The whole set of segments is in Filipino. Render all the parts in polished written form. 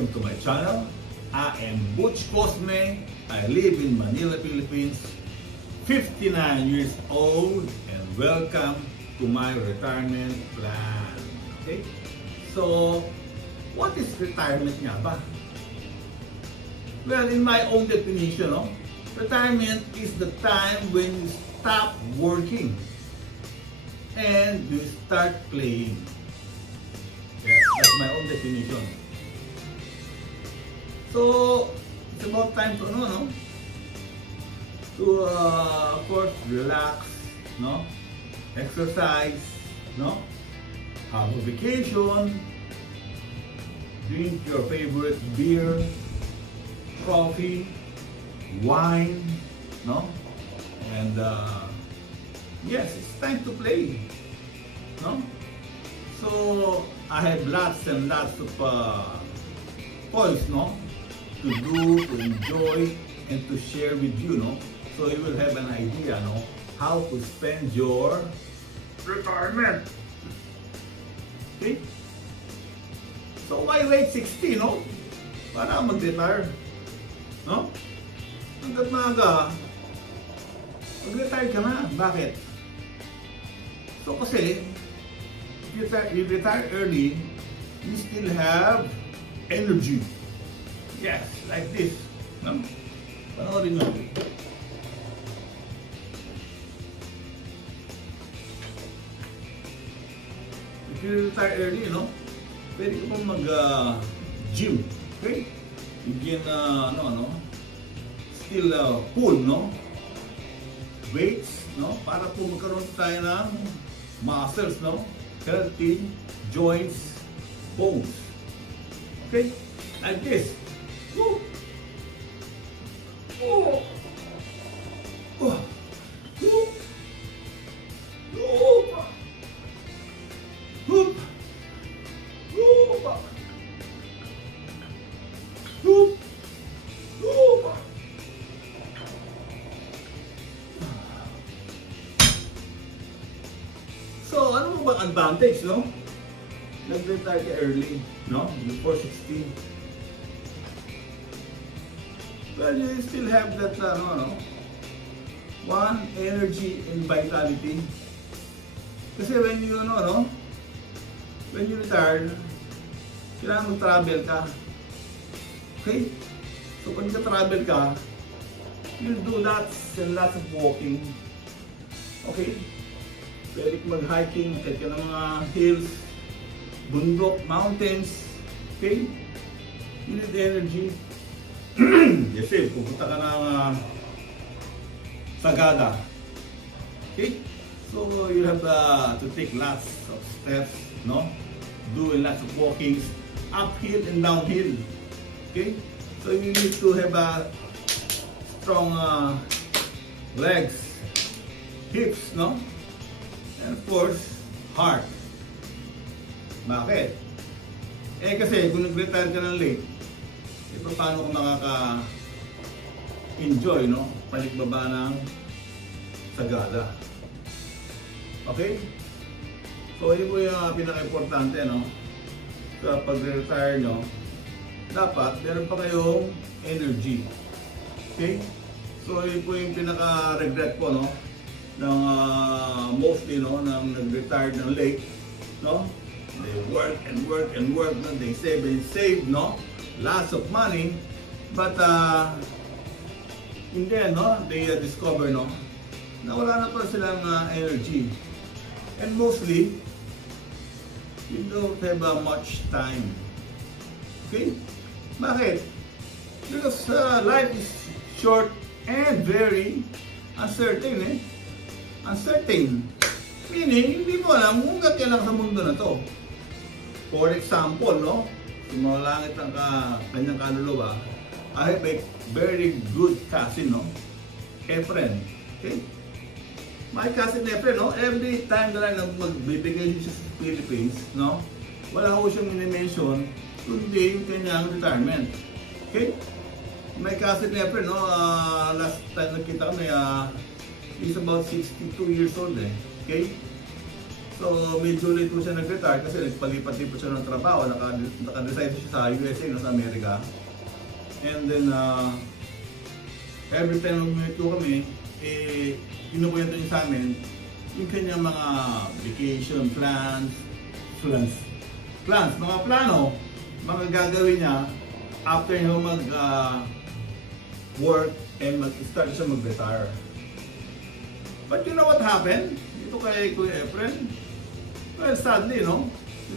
welcome to my channel. I am Butch Cosme. I live in Manila, Philippines, 59 years old, and welcome to my retirement plan. Okay? So, what is retirement nga ba? Well, in my own definition, retirement is the time when you stop working and you start playing. Yes, that's my own definition. So, it's about time to, to of course, relax, exercise, have a vacation, drink your favorite beer, coffee, wine, and yes, it's time to play, So I have lots and lots of toys, to do, to enjoy, and to share with you, so you will have an idea, how to spend your retirement. Okay? So why wait 60, para mag-retire, Hanggat maaga, mag-retire ka na. Bakit? So kasi, if you retire early, you still have energy. Yes, like this. Panoorin mo. If you retire early, pwede ka pong mag-gym. Okay? Bigyan still pull, weights, para po magkaroon tayo ng muscles, healthy joints, bones. Okay? Like this. Woo! Oh! Oh! Woo! Oh! Whoop! Whoop! Whoop! Whoop! So, ano mo bang advantage, Nag-retire ka early, before 60. Well, you still have that, one, energy and vitality. Kasi when you, when you retire, kailangan mag-travel ka. Okay? So, pag nag-travel ka, you'll do lots and lots of walking. Okay? Pwede mag-hiking, kahit ka ng mga hills, bundok, mountains. Okay? You need energy. Yes, pupunta ka ng Sagada. Okay? So, you have to take lots of steps, doing lots of walkings, uphill and downhill. Okay? So, you need to have strong legs, hips, and of course, heart. Bakit? Kasi kung nag-retire ka ng late, paano kung makaka-enjoy, paligbaba ng Sagada. Okay? So, yun po yung pinaka-importante, sa pag-retire nyo, dapat meron pa kayong energy. Okay? So, yun po yung pinaka-regret po, ng mostly, ng nag-retire ng late, They work and work and work, they save and save, lots of money, but in the end, they discover, na wala na pa silang energy, and mostly you don't have much time. Okay? Bakit? Because life is short and very uncertain. Uncertain, meaning hindi mo alam kung hanggang kailan sa mundo na to. For example, sumulangit ang kanyang kaluluwa, I have a very good cousin, Efren. Okay? My cousin Efren, every time na lang magbibigay siya sa Philippines, wala ko siyang minimension kundi yung kanyang retirement. Okay? My cousin Efren, last time nakita kami, he's about 62 years old, Okay? So, medyo late po siya nag-retire kasi nagpalipat-lipat siya ng trabaho. Naka-decide siya sa USA, sa Amerika. And then, every time nag-meet ko kami, kinukwento niya sa amin yung kanyang mga vacation plans, mga plano, mga gagawin niya after niya mag-work and mag-start siya mag-retire. But you know what happened? Ito kay Kuya Efren, well, sadly, no?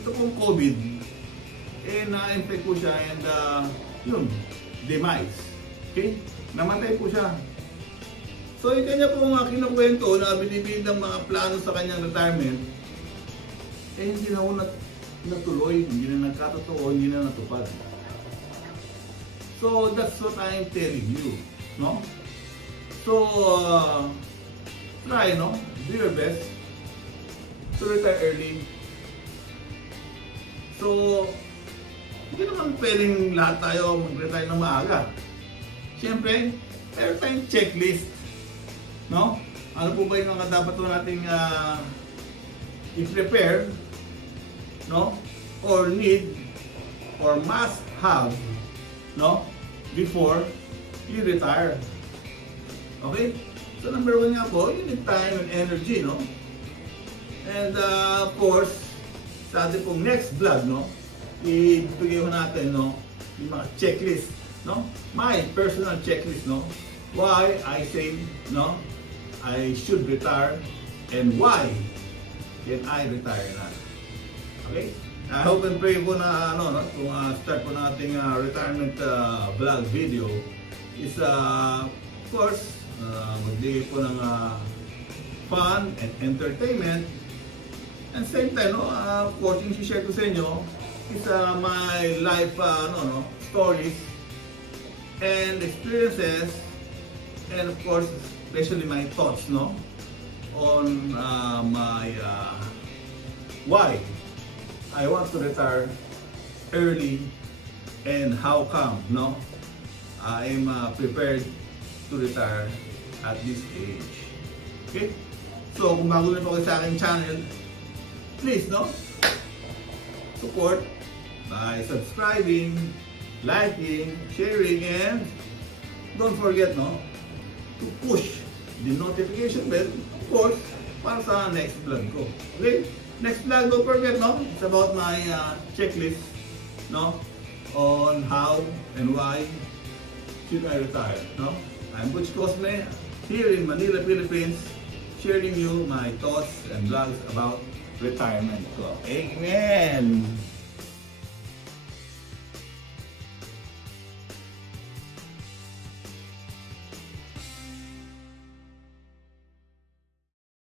Ito pong COVID, na-infect po siya and yun, demise. Okay? Namatay po siya. So, yung kanya po mga kinukwento na binibigyan ng mga plano sa kanyang retirement, hindi na po natuloy, hindi na nagkatotoo, hindi na natupad. So, that's what I'm telling you, no? So, try, no? Do your best to retire early. So, hindi naman pwedeng lahat tayo mag-retire ng maaga. Siyempre, meron tayong checklist, no? Ano po ba yung mga dapat po nating i-prepare, no? Or need, or must have, no? Before you retire. Okay? So number one nga po, you need time and energy, no? And of course, sa ating pong next vlog, no? Ibigay ko natin, no? Yung mga checklist, no? My personal checklist, no? Why I say, no? I should retire and why can I retire na. Okay? I hope and pray po na ano, no? Kung start po nating retirement vlog video is of course magbigay po ng fun and entertainment, and same time, no, of course yung share ko sa inyo is my life stories and experiences, and of course especially my thoughts, no, on my why I want to retire early and how come, no, I'm prepared to retire at this age. Okay? So, kung bago na po kayo sa aking channel, please, no, support by subscribing, liking, sharing, and don't forget, no, to push the notification bell, of course, para sa next vlog ko. Okay? Next vlog, don't forget, no, it's about my checklist, no, on how and why should I retire, no. I'm Butch Cosme, here in Manila, Philippines, sharing you my thoughts and vlogs about retirement. So, amen!